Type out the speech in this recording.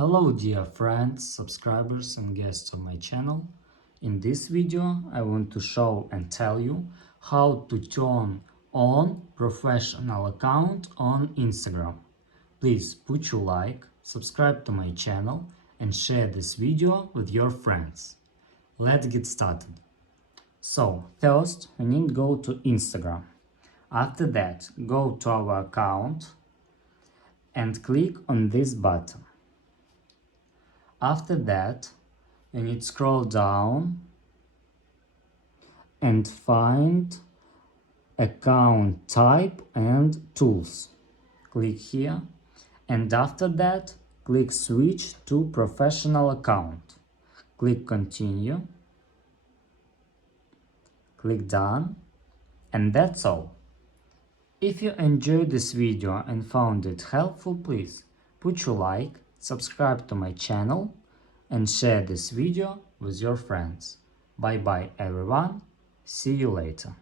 Hello dear friends, subscribers and guests of my channel. In this video I want to show and tell you how to turn on professional account on Instagram. Please put your like, subscribe to my channel and share this video with your friends. Let's get started. So first we need to go to Instagram. After that go to our account and click on this button. After that, you need to scroll down and find account type and tools. Click here and after that click switch to professional account. Click continue. Click done and that's all. If you enjoyed this video and found it helpful, please put your like, subscribe to my channel and share this video with your friends. Bye bye everyone, see you later.